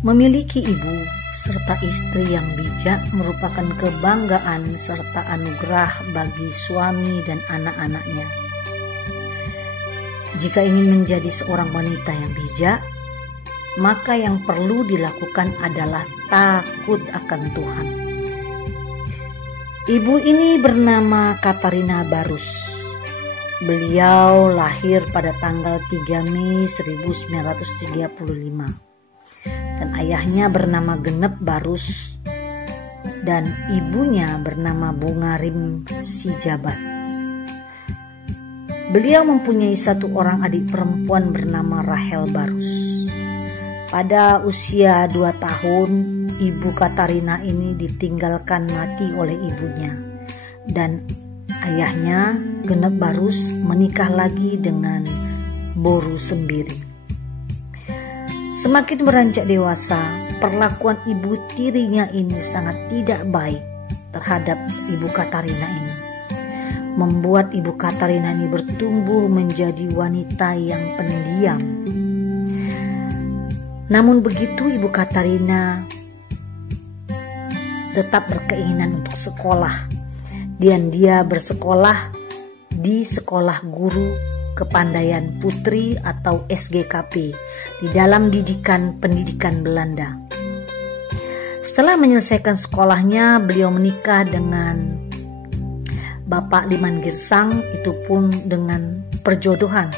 Memiliki ibu serta istri yang bijak merupakan kebanggaan serta anugerah bagi suami dan anak-anaknya. Jika ingin menjadi seorang wanita yang bijak, maka yang perlu dilakukan adalah takut akan Tuhan. Ibu ini bernama Katarina Barus. Beliau lahir pada tanggal 3 Mei 1935. Dan ayahnya bernama Genep Barus dan ibunya bernama Bungarim Sijabat. Beliau mempunyai satu orang adik perempuan bernama Rahel Barus. Pada usia 2 tahun, ibu Katarina ini ditinggalkan mati oleh ibunya dan ayahnya Genep Barus menikah lagi dengan Boru Sembiring. Semakin beranjak dewasa, perlakuan ibu tirinya ini sangat tidak baik terhadap ibu Katarina ini. Membuat ibu Katarina ini bertumbuh menjadi wanita yang pendiam. Namun begitu ibu Katarina tetap berkeinginan untuk sekolah. Dan dia bersekolah di Sekolah Guru Kepandaian Putri atau SGKP di dalam pendidikan Belanda. Setelah menyelesaikan sekolahnya, beliau menikah dengan Bapak Liman Girsang, itu pun dengan perjodohan,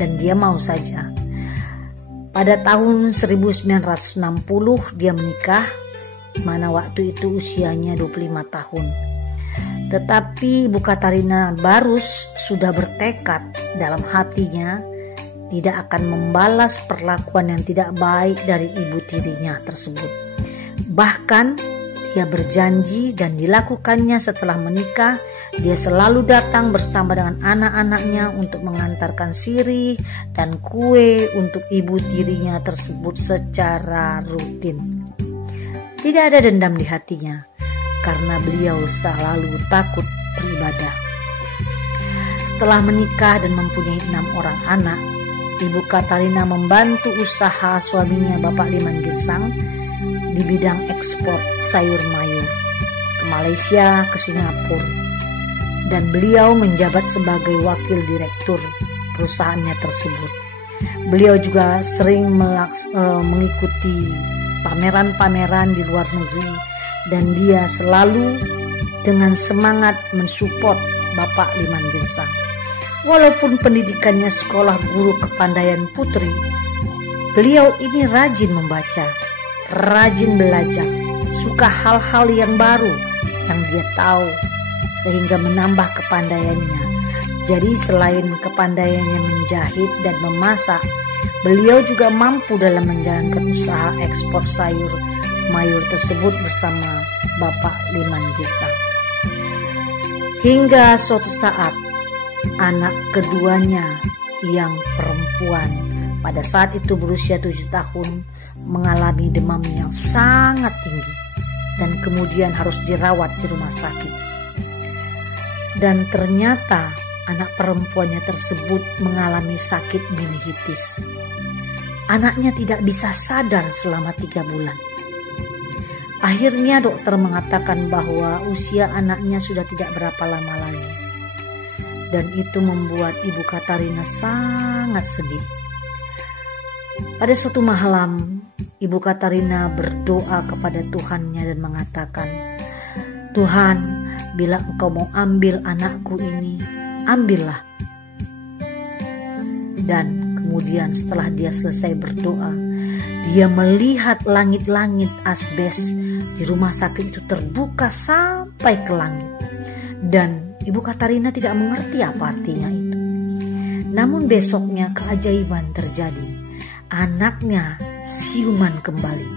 dan dia mau saja. Pada tahun 1960 dia menikah, mana waktu itu usianya 25 tahun. Tetapi Ibu Katarina Barus sudah bertekad dalam hatinya tidak akan membalas perlakuan yang tidak baik dari ibu tirinya tersebut. Bahkan dia berjanji dan dilakukannya setelah menikah, dia selalu datang bersama dengan anak-anaknya untuk mengantarkan sirih dan kue untuk ibu tirinya tersebut secara rutin. Tidak ada dendam di hatinya, karena beliau selalu takut beribadah. Setelah menikah dan mempunyai 6 orang anak, Ibu Katarina membantu usaha suaminya Bapak Liman Girsang di bidang ekspor sayur mayur ke Malaysia, ke Singapura. Dan beliau menjabat sebagai wakil direktur perusahaannya tersebut. Beliau juga sering mengikuti pameran-pameran di luar negeri, dan dia selalu dengan semangat mensupport Bapak Liman Girsang. Walaupun pendidikannya Sekolah Guru Kepandaian Putri, beliau ini rajin membaca, rajin belajar, suka hal-hal yang baru yang dia tahu, sehingga menambah kepandaiannya. Jadi selain kepandaiannya menjahit dan memasak, beliau juga mampu dalam menjalankan usaha ekspor sayur mayur tersebut bersama Bapak Liman Girsang. Hingga suatu saat anak keduanya yang perempuan pada saat itu berusia 7 tahun mengalami demam yang sangat tinggi dan kemudian harus dirawat di rumah sakit. Dan ternyata anak perempuannya tersebut mengalami sakit meningitis. Anaknya tidak bisa sadar selama 3 bulan. Akhirnya dokter mengatakan bahwa usia anaknya sudah tidak berapa lama lagi. Dan itu membuat Ibu Katarina sangat sedih. Pada suatu malam, Ibu Katarina berdoa kepada Tuhannya dan mengatakan, "Tuhan, bila Engkau mau ambil anakku ini, ambillah." Dan kemudian setelah dia selesai berdoa, dia melihat langit-langit asbes di rumah sakit itu terbuka sampai ke langit. Dan Ibu Katarina tidak mengerti apa artinya itu. Namun besoknya keajaiban terjadi. Anaknya siuman kembali.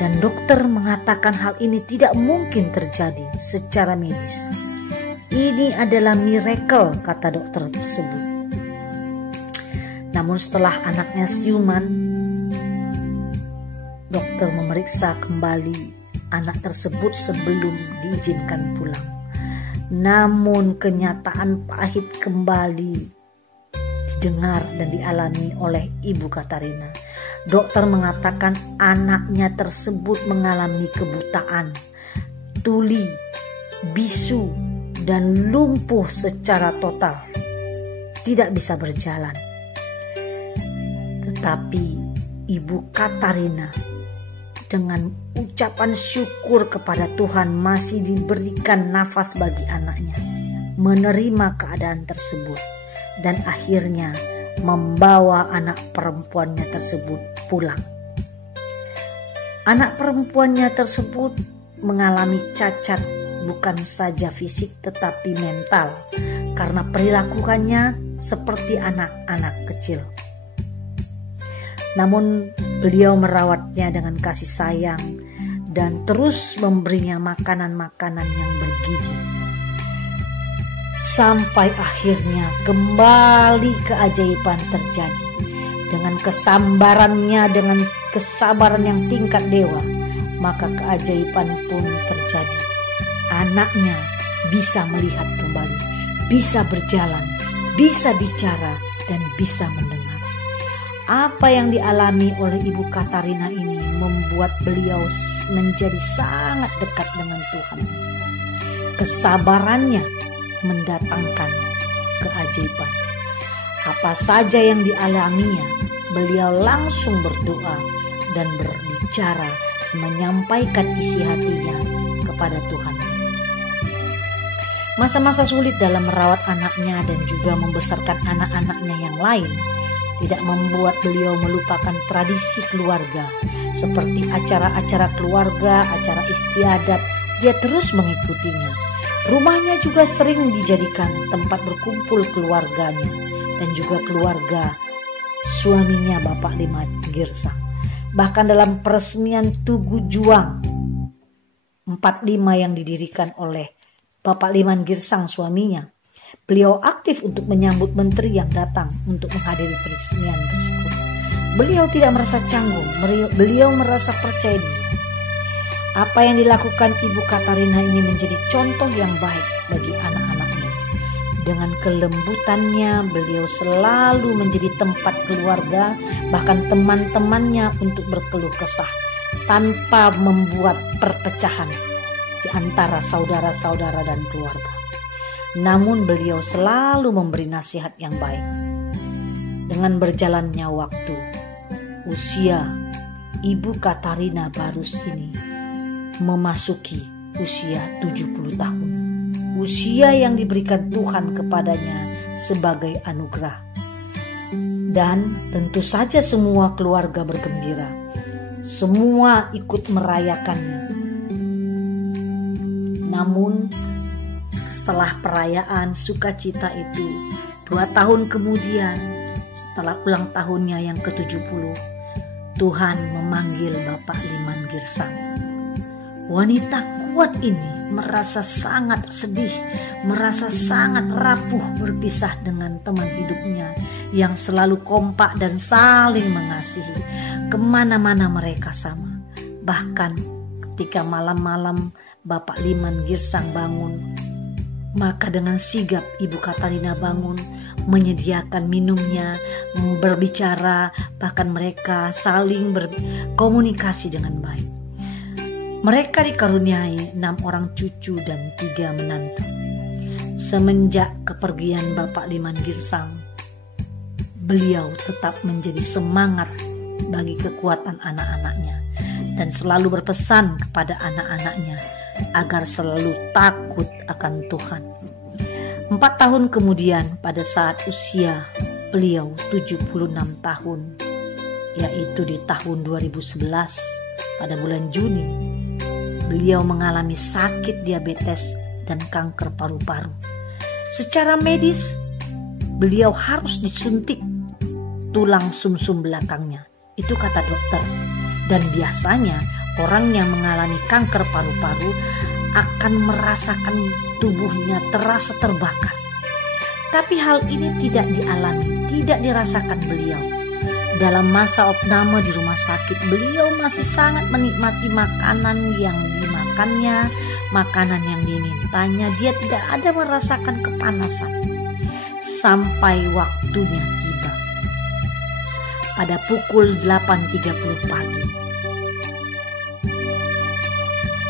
Dan dokter mengatakan hal ini tidak mungkin terjadi secara medis. Ini adalah miracle, kata dokter tersebut. Namun setelah anaknya siuman, dokter memeriksa kembali anak tersebut sebelum diizinkan pulang. Namun kenyataan pahit kembali didengar dan dialami oleh Ibu Katarina. Dokter mengatakan anaknya tersebut mengalami kebutaan, tuli, bisu, dan lumpuh secara total. Tidak bisa berjalan. Tetapi Ibu Katarina dengan ucapan syukur kepada Tuhan masih diberikan nafas bagi anaknya, menerima keadaan tersebut, dan akhirnya membawa anak perempuannya tersebut pulang. Anak perempuannya tersebut mengalami cacat bukan saja fisik tetapi mental, karena perilakuannya seperti anak-anak kecil. Namun beliau merawatnya dengan kasih sayang dan terus memberinya makanan-makanan yang bergizi. Sampai akhirnya kembali keajaiban terjadi. Dengan kesabarannya, dengan kesabaran yang tingkat dewa, maka keajaiban pun terjadi. Anaknya bisa melihat kembali, bisa berjalan, bisa bicara, dan bisa mendengar. Apa yang dialami oleh Ibu Katarina ini membuat beliau menjadi sangat dekat dengan Tuhan. Kesabarannya mendatangkan keajaiban. Apa saja yang dialaminya, beliau langsung berdoa dan berbicara, menyampaikan isi hatinya kepada Tuhan. Masa-masa sulit dalam merawat anaknya dan juga membesarkan anak-anaknya yang lain tidak membuat beliau melupakan tradisi keluarga, seperti acara-acara keluarga, acara istiadat. Dia terus mengikutinya. Rumahnya juga sering dijadikan tempat berkumpul keluarganya dan juga keluarga suaminya Bapak Liman Girsang. Bahkan dalam peresmian Tugu Juang 45 yang didirikan oleh Bapak Liman Girsang suaminya, beliau aktif untuk menyambut menteri yang datang untuk menghadiri peresmian tersebut. Beliau tidak merasa canggung, beliau merasa percaya diri. Apa yang dilakukan Ibu Katarina ini menjadi contoh yang baik bagi anak-anaknya. Dengan kelembutannya, beliau selalu menjadi tempat keluarga, bahkan teman-temannya untuk berkeluh kesah, tanpa membuat perpecahan di antara saudara-saudara dan keluarga. Namun beliau selalu memberi nasihat yang baik. Dengan berjalannya waktu, usia Ibu Katarina Barus ini memasuki usia 70 tahun. Usia yang diberikan Tuhan kepadanya sebagai anugerah. Dan tentu saja semua keluarga bergembira. Semua ikut merayakannya. Namun setelah perayaan sukacita itu, 2 tahun kemudian, setelah ulang tahunnya yang ke-70, Tuhan memanggil Bapak Liman Girsang. Wanita kuat ini merasa sangat sedih, merasa sangat rapuh berpisah dengan teman hidupnya yang selalu kompak dan saling mengasihi. Kemana-mana mereka sama. Bahkan ketika malam-malam Bapak Liman Girsang bangun, maka dengan sigap Ibu Katarina bangun, menyediakan minumnya, berbicara, bahkan mereka saling berkomunikasi dengan baik. Mereka dikaruniai 6 orang cucu dan 3 menantu. Semenjak kepergian Bapak Liman Girsang, beliau tetap menjadi semangat bagi kekuatan anak-anaknya dan selalu berpesan kepada anak-anaknya agar selalu takut akan Tuhan. 4 tahun kemudian, pada saat usia beliau 76 tahun, yaitu di tahun 2011 pada bulan Juni, beliau mengalami sakit diabetes dan kanker paru-paru. Secara medis, beliau harus disuntik tulang sumsum belakangnya. Itu kata dokter. Dan biasanya orang yang mengalami kanker paru-paru akan merasakan tubuhnya terasa terbakar. Tapi hal ini tidak dialami, tidak dirasakan beliau. Dalam masa opname di rumah sakit, beliau masih sangat menikmati makanan yang dimakannya, makanan yang dimintanya. Dia tidak ada merasakan kepanasan sampai waktunya tiba. pada pukul 8.30 pagi.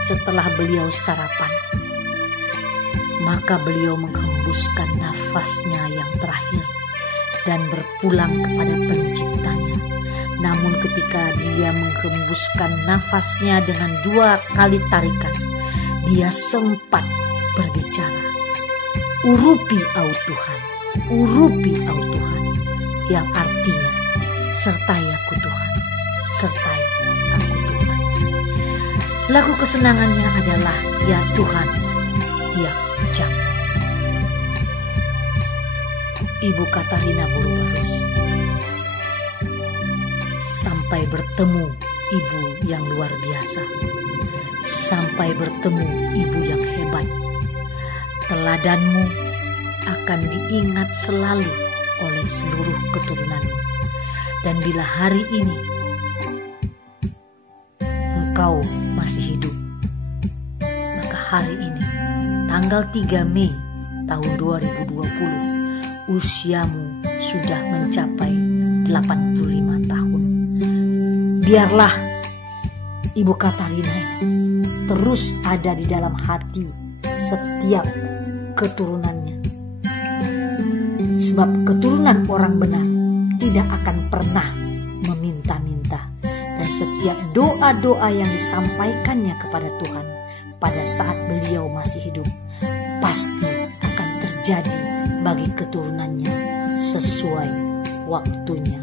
Setelah beliau sarapan, maka beliau menghembuskan nafasnya yang terakhir dan berpulang kepada penciptanya. Namun ketika dia menghembuskan nafasnya dengan 2 kali tarikan, dia sempat berbicara, "Urupi au Tuhan, urupi au Tuhan," yang artinya, "Sertai aku Tuhan, sertai aku Tuhan." Lagu kesenangannya adalah "Ya Tuhan, tiap jam." Ibu Katarina Burbarus. Sampai bertemu ibu yang luar biasa, sampai bertemu ibu yang hebat. Teladanmu akan diingat selalu oleh seluruh keturunanmu. Dan bila hari ini engkau masih hidup, maka hari ini, tanggal 3 Mei tahun 2020, usiamu sudah mencapai 85 tahun. Biarlah Ibu Katarina terus ada di dalam hati setiap keturunannya. Sebab keturunan orang benar tidak akan pernah meminta-minta. Dan setiap doa-doa yang disampaikannya kepada Tuhan pada saat beliau masih hidup, pasti akan terjadi bagi keturunannya sesuai waktunya.